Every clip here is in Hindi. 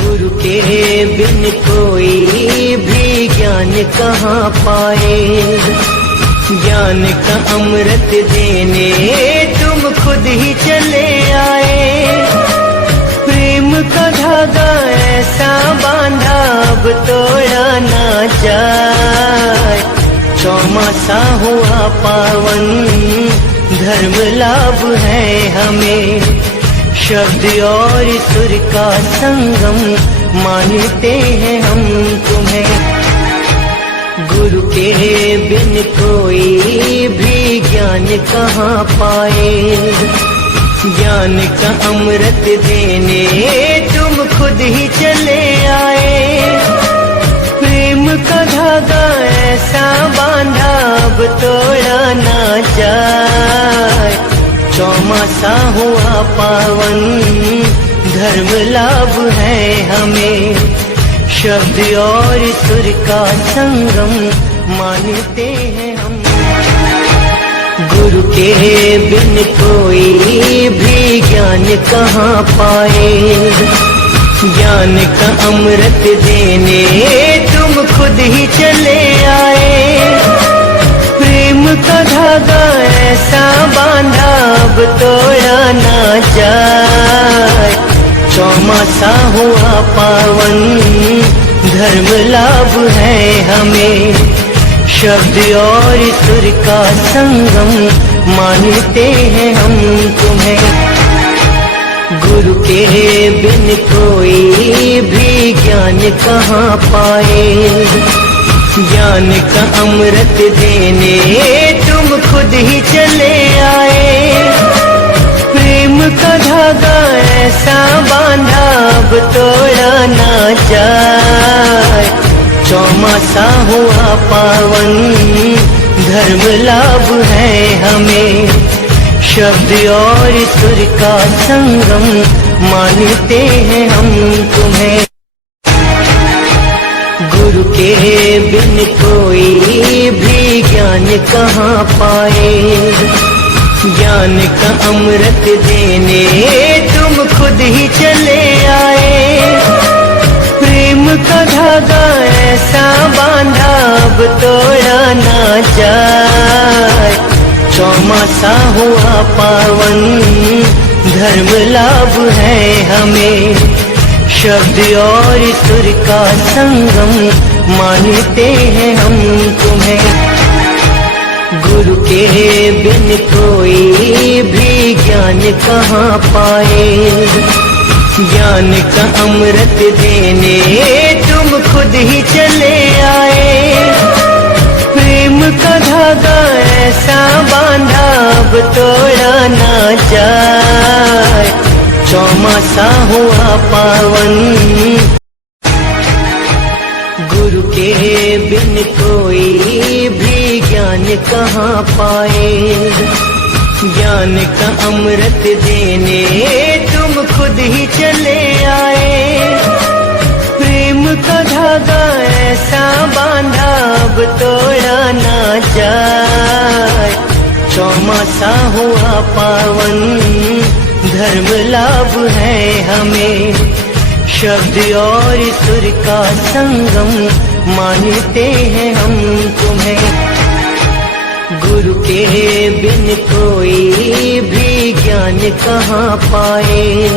गुरु के बिन कोई भी ज्ञान कहाँ पाए। ज्ञान का अमृत देने तुम खुद ही चले आए। प्रेम का धागा ऐसा बांधा अब तोड़ा ना जाए। चौमासा हुआ पावन धर्म लाभ है हमें। शब्द और सुर का संगम मानते हैं हम तुम्हें। गुरु के बिन कोई भी ज्ञान कहाँ पाए। ज्ञान का अमृत देने तुम खुद ही चले आए। प्रेम का धागा ऐसा बांधा अब तोड़ा ना जाए। चौमासा हुआ पावन धर्म लाभ है हमें। शब्द और सुर का संगम मानते हैं हम। गुरु के बिन कोई भी ज्ञान कहाँ पाए। ज्ञान का अमृत देने तुम खुद ही चले आए। प्रेम का धागा ऐसा बांधा अब तोड़ा ना जाए। चौमासा हुआ पावन धर्म लाभ है हमें। शब्द और सुर का संगम मानते हैं हम तुम्हें। गुरु के बिन कोई भी ज्ञान कहाँ पाए। ज्ञान का अमृत देने तुम खुद ही चले आए। प्रेम का धागा ऐसा बांधा अब तोड़ा ना जाए। चौमासा हुआ पावन धर्म लाभ है हमें। शब्द और सुर का संगम मानते हैं हम तुम्हें। गुरु के बिन कोई भी ज्ञान कहाँ पाए। ज्ञान का अमृत देने तुम खुद ही चले आए। प्रेम का धागा ऐसा बांधा अब तोड़ा ना जाए। चौमासा हुआ पावन धर्म लाभ है हमें। शब्द और सुर का संगम मानते हैं हम तुम्हें। गुरु के बिन कोई भी ज्ञान कहाँ पाए। ज्ञान का अमृत देने तुम खुद ही चले आए। प्रेम का धागा ऐसा बांधा अब तोड़ा ना जाए। चौमासा हुआ पावन। गुरु के बिन कोई भी ज्ञान कहाँ पाए। ज्ञान का अमृत देने तुम खुद ही चले आए। प्रेम का धागा ऐसा बांधा अब तोड़ा ना जाए। चौमासा हुआ पावन धर्म लाभ है हमें। शब्द और सुर का संगम मानते हैं हम तुम्हें। गुरु के बिन कोई भी ज्ञान कहाँ पाए।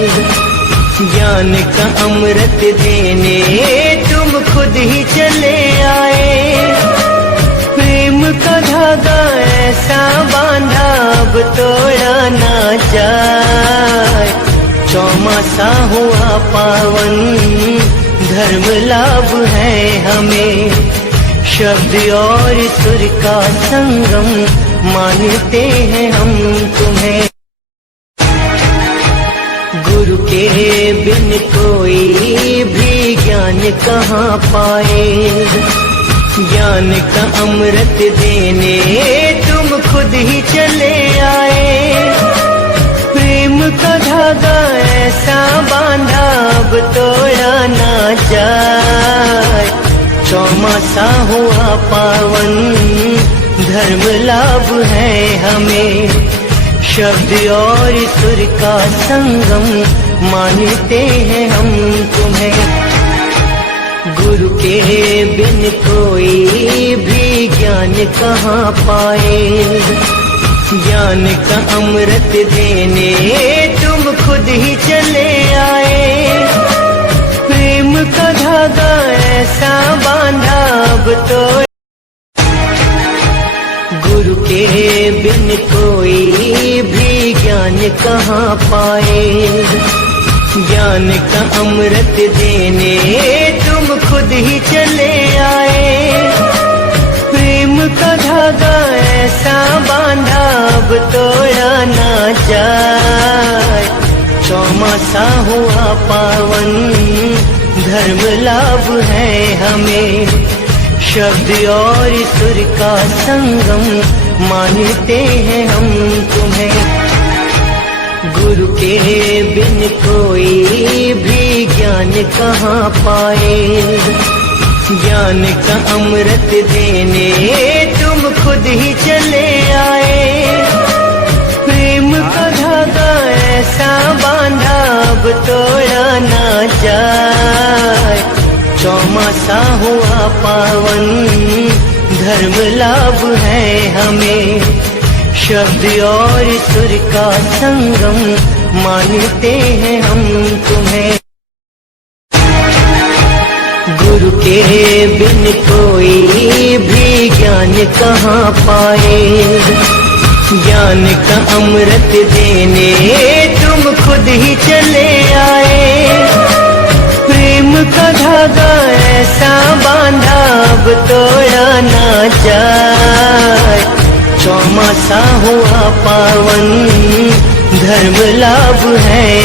ज्ञान का अमृत देने तुम खुद ही चले आए। प्रेम का धागा ऐसा बांधा अब तोड़ा ना जाए। चौमासा हुआ पावन धर्म लाभ है हमें। शब्द और सुर का संगम मानते हैं हम तुम्हें। गुरु के बिन कोई भी ज्ञान कहाँ पाए। ज्ञान का अमृत देने तुम खुद ही चले आए। प्रेम का धागा ऐसा बांधा अब तोड़ा ना जाए। चौमासा हुआ पावन धर्म लाभ है हमें। शब्द और सुर का संगम मानते हैं हम तुम्हें। गुरु के बिन कोई भी ज्ञान कहाँ पाए। ज्ञान का अमृत देने तुम खुद ही चले आए। प्रेम का धागा ऐसा बांधा अब तो। गुरु के बिन कोई भी ज्ञान कहाँ पाए। ज्ञान का अमृत देने तुम खुद ही चले आए। प्रेम का धागा ऐसा बांधा अब तोड़ा ना जाए। चौमासा हुआ पावन धर्म लाभ है हमें। शब्द और सुर का संगम मानते हैं हम तुम्हें। गुरु के बिन कोई भी ज्ञान कहाँ पाए। ज्ञान का अमृत देने तुम खुद ही चले आए। प्रेम का धागा ऐसा बांधा अब तोड़ा ना जाए। चौमासा हुआ पावन धर्म लाभ है हमें। शब्द और सुर का संगम मानते हैं हम तुम्हें। गुरु के बिन कोई भी ज्ञान कहाँ पाए। ज्ञान का अमृत देने तुम खुद ही चले आए। प्रेम का धागा ऐसा बांधा अब तोड़ा ना जाए। चौमासा हुआ पावन धर्म लाभ है